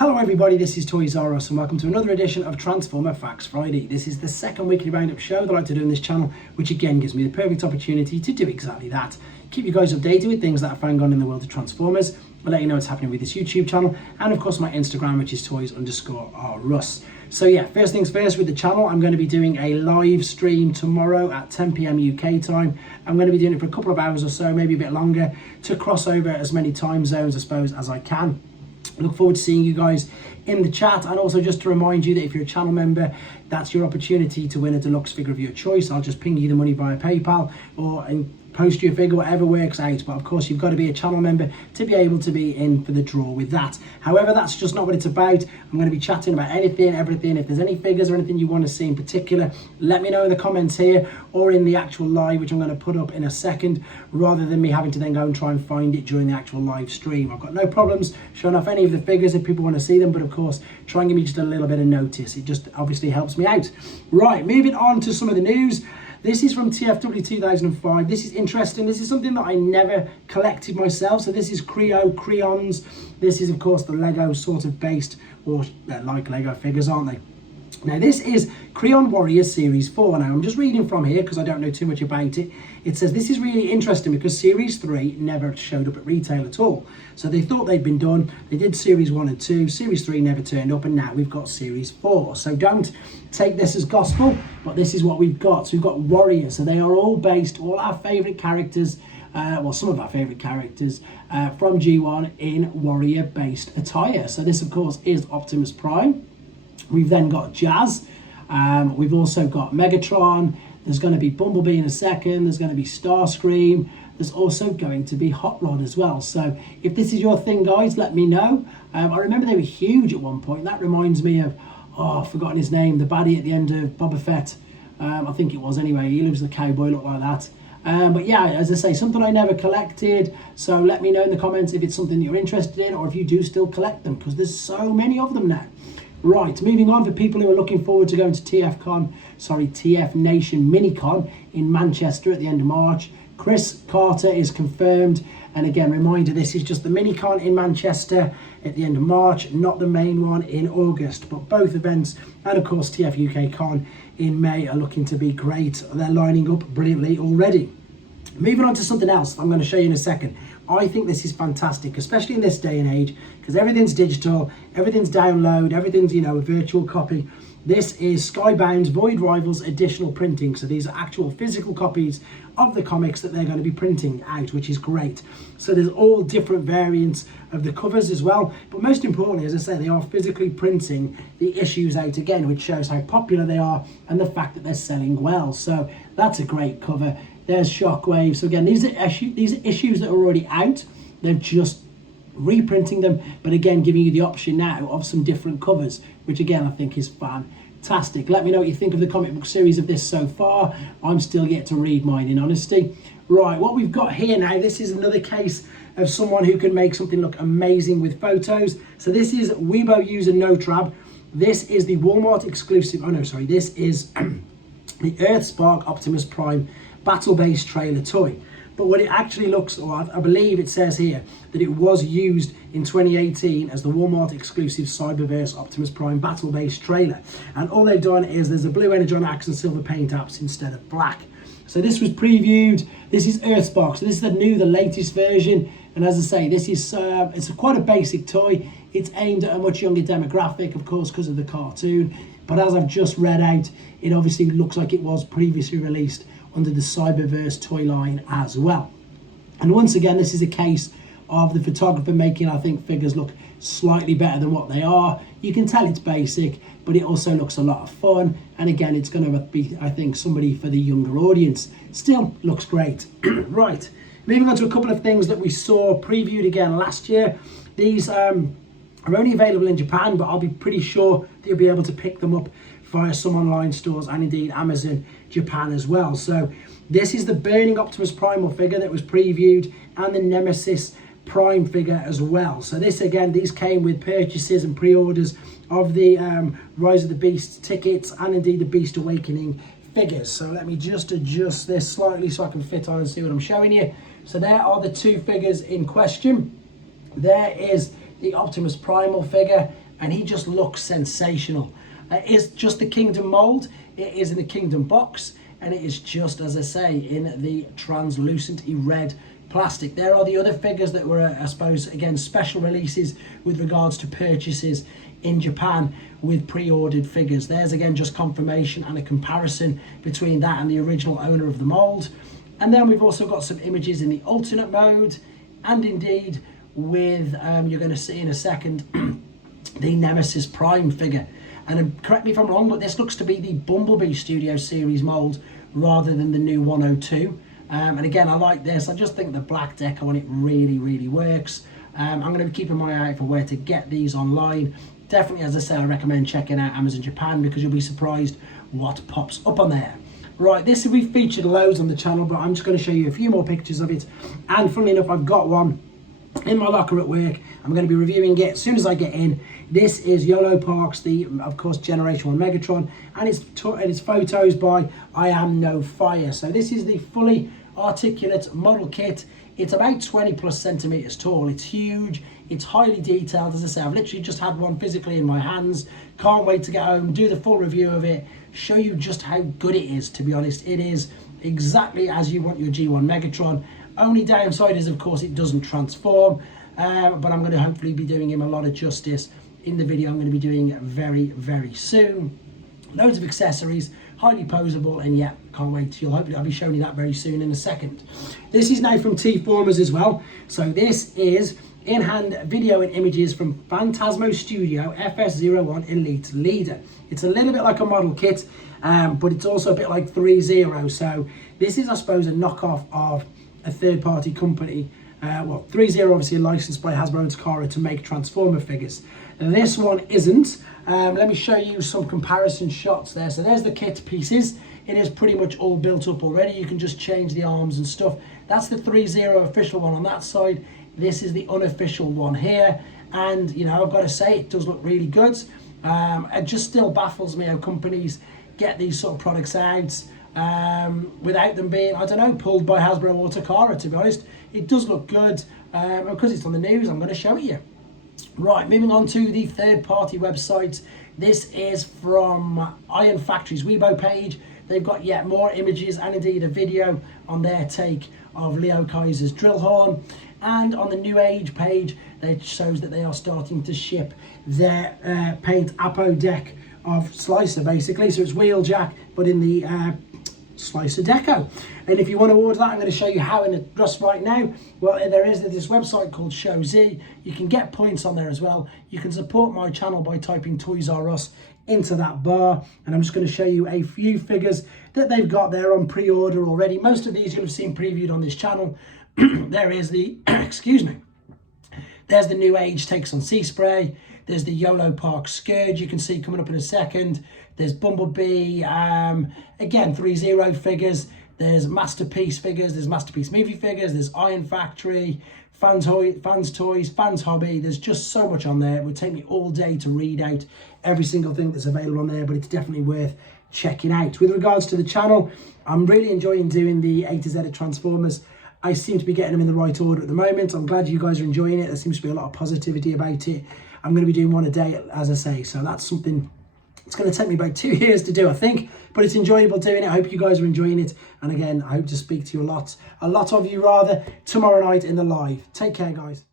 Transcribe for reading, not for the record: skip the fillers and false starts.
Hello everybody, this is Toys R Us and welcome to another edition of Transformer Facts Friday. This is the second weekly roundup show that I like to do in this channel, which again gives me the perfect opportunity to do exactly that. Keep you guys updated with things that are going on in the world of Transformers. I'll let you know what's happening with this YouTube channel and of course my Instagram, which is toys_rus. So yeah, first things first with the channel, I'm going to be doing a live stream tomorrow at 10 PM UK time. I'm going to be doing it for a couple of hours or so, maybe a bit longer, to cross over as many time zones, I suppose, as I can. Look forward to seeing you guys in the chat, and also just to remind you that if you're a channel member, that's your opportunity to win a deluxe figure of your choice. I'll just ping you the money via PayPal or post your figure, whatever works out, but of course you've got to be a channel member to be able to be in for the draw with that. However, that's just not what it's about. I'm going to be chatting about anything, everything. If there's any figures or anything you want to see in particular, let me know in the comments here or in the actual live, which I'm going to put up in a second, rather than me having to then go and try and find it during the actual live stream. I've got no problems showing off any of the figures if people want to see them, but of course try and give me just a little bit of notice. It just obviously helps me out. Right, moving on to some of the news. This is from TFW 2005. This is interesting. This is something that I never collected myself. So this is Creons. This is, of course, the Lego sort of based, or they're like Lego figures, aren't they? Now, this is Creon Warriors Series 4. Now, I'm just reading from here because I don't know too much about it. It says this is really interesting because Series 3 never showed up at retail at all. So they thought they'd been done. They did Series 1 and 2. Series 3 never turned up, and now we've got Series 4. So don't take this as gospel, but this is what we've got. So we've got Warriors. So they are all based, all our favourite characters, well, some of our favourite characters from G1 in Warrior-based attire. So this, of course, is Optimus Prime. We've then got Jazz. We've also got Megatron. There's going to be Bumblebee in a second. There's going to be Starscream. There's also going to be Hot Rod as well. So if this is your thing, guys, let me know. I remember they were huge at one point. That reminds me of, I've forgotten his name, the baddie at the end of Boba Fett. I think it was anyway. He lives the cowboy, look like that. But yeah, as I say, something I never collected. So let me know in the comments if it's something you're interested in or if you do still collect them, because there's so many of them now. Right, moving on, for people who are looking forward to going to TFNation Minicon in Manchester at the end of March. Chris Carter is confirmed. And again, reminder, this is just the Minicon in Manchester at the end of March, not the main one in August. But both events, and of course TF UK Con in May, are looking to be great. They're lining up brilliantly already. Moving on to something else I'm going to show you in a second. I think this is fantastic, especially in this day and age, because everything's digital, everything's download, everything's, you know, a virtual copy. This is Skybound's Void Rivals additional printing. So these are actual physical copies of the comics that they're going to be printing out, which is great. So there's all different variants of the covers as well. But most importantly, as I say, they are physically printing the issues out again, which shows how popular they are and the fact that they're selling well. So that's a great cover. There's Shockwave. So again, these are issues that are already out. They're just reprinting them, but again, giving you the option now of some different covers, which again, I think is fantastic. Let me know what you think of the comic book series of this so far. I'm still yet to read mine, in honesty. Right, what we've got here now, this is another case of someone who can make something look amazing with photos. So this is Weibo user NoTrab. This is the Walmart exclusive, this is the Earthspark Optimus Prime battle-based trailer toy. But what it actually looks, or I believe it says here, that it was used in 2018 as the Walmart exclusive Cyberverse Optimus Prime battle-based trailer. And all they've done is there's a blue Energon axe and silver paint apps instead of black. So this was previewed. This is Earthspark. So this is the latest version. And as I say, this is it's quite a basic toy. It's aimed at a much younger demographic, of course, because of the cartoon. But as I've just read out, it obviously looks like it was previously released under the Cyberverse toy line as well. And once again, this is a case of the photographer making, I think, figures look slightly better than what they are. You can tell it's basic, but it also looks a lot of fun. And again, it's going to be, I think, somebody for the younger audience. Still looks great. Right, moving on to a couple of things that we saw previewed again last year. These are only available in Japan, but I'll be pretty sure that you'll be able to pick them up via some online stores and indeed Amazon Japan as well. So this is the Burning Optimus Primal figure that was previewed, and the Nemesis Prime figure as well. So this, again, these came with purchases and pre-orders of the Rise of the Beast tickets and indeed the Beast Awakening figures. So let me just adjust this slightly so I can fit on and see what I'm showing you. So there are the two figures in question. There is the Optimus Primal figure, and he just looks sensational. It is just the Kingdom mold, it is in the Kingdom box, and it is just, as I say, in the translucent red plastic. There are the other figures that were, I suppose, again, special releases with regards to purchases in Japan with pre-ordered figures. There's again just confirmation and a comparison between that and the original owner of the mold. And then we've also got some images in the alternate mode, and indeed with, you're going to see in a second, the Nemesis Prime figure. And correct me if I'm wrong, but this looks to be the Bumblebee Studio Series mold rather than the new 102. And again, I like this. I just think the black deco on it really works. I'm going to be keeping my eye out for where to get these online. Definitely, as I say, I recommend checking out Amazon Japan, because you'll be surprised what pops up on there. Right, this we've featured loads on the channel, but I'm just going to show you a few more pictures of it. And funnily enough, I've got one in my locker at work. I'm going to be reviewing it as soon as I get in. This is Yolo Parks, the, of course, Generation 1 Megatron, and it's photos by I Am No Fire. So this is the fully articulate model kit. It's about 20 plus centimeters tall. It's huge, it's highly detailed. As I say, I've literally just had one physically in my hands. Can't wait to get home, do the full review of it, show you just how good it is. To be honest, it is exactly as you want your G1 Megatron. Only downside is, of course, it doesn't transform, but I'm going to hopefully be doing him a lot of justice in the video I'm going to be doing very soon. Loads of accessories, highly posable, and yeah, can't wait. I'll be showing you that very soon in a second. This is now from T-Formers as well. So this is in-hand video and images from Phantasmo Studio FS01 Elite Leader. It's a little bit like a model kit, but it's also a bit like 3-0. So this is, I suppose, a knockoff of a third-party company. Well, 3-0 obviously licensed by Hasbro and Takara to make Transformer figures. This one isn't. Let me show you some comparison shots there. So there's the kit pieces. It is pretty much all built up already. You can just change the arms and stuff. That's the 3-0 official one on that side. This is the unofficial one here. And, you know, I've got to say, it does look really good. It just still baffles me how companies get these sort of products out without them being, I don't know, pulled by Hasbro or Takara, to be honest. It does look good. Because it's on the news, I'm going to show it you. Right, moving on to the third-party websites. This is from Iron Factory's Weibo page. They've got yet more images and indeed a video on their take of Leo Kaiser's drill horn. And on the New Age page, it shows that they are starting to ship their paint Apo deck of Slicer, basically. So it's Wheeljack, but in the Slicer deco. And if you want to order that, I'm going to show you how in just right now. Well, there is this website called Show Z. You can get points on there as well. You can support my channel by typing Toys R Us into that bar, and I'm just going to show you a few figures that they've got there on pre-order already. Most of these you'll have seen previewed on this channel. There is the excuse me, there's the New Age takes on Sea Spray. There's the Yolo Park Scourge you can see coming up in a second. There's Bumblebee, again 3-0 figures. There's Masterpiece figures, there's Masterpiece movie figures, there's Iron Factory, Fans Toys, Fans Hobby. There's just so much on there. It would take me all day to read out every single thing that's available on there, but it's definitely worth checking out. With regards to the channel, I'm really enjoying doing the A to Z of Transformers. I seem to be getting them in the right order at the moment. I'm glad you guys are enjoying it. There seems to be a lot of positivity about it. I'm going to be doing one a day, as I say, so that's something. It's going to take me about 2 years to do, I think, but it's enjoyable doing it. I hope you guys are enjoying it. And again, I hope to speak to you a lot of you rather, tomorrow night in the live. Take care, guys.